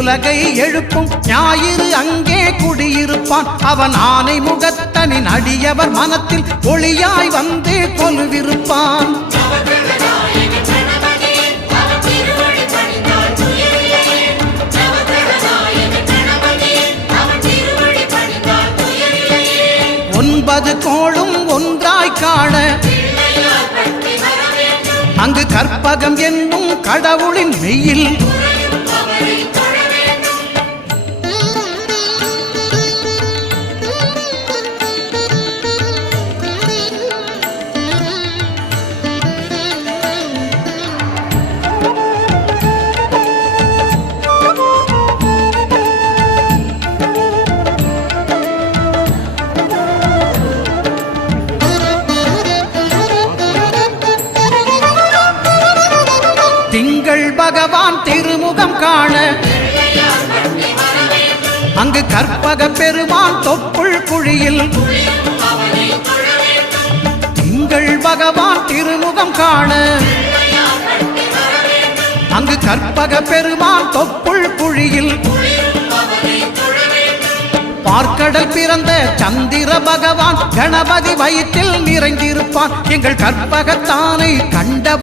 உலகை எழுப்பும் ஞாயிறு அங்கே குடியிருப்பான். அவன் ஆனை முகத்தனின் அடியவர் மனத்தில் ஒளியாய் வந்து கொலுவிருப்பான். ஒன்பது கோளும் ஒன்றாய் காண அங்கு கற்பகம் என்னும் கடவுளின் மெய்யில் திங்கள் பகவான் திருமுகம் காண அங்கு கற்பக பெருமான் தொப்புள் குழியில் திங்கள் பகவான் திருமுகம் காண அங்கு கற்பக பெருமான் தொப்புள் குழியில் பார்க்கடல் பிறந்த சந்திர பகவான் கணபதி வயிற்றில் நிறைந்திருப்பான். எங்கள் கற்பகத்தானை கண்ட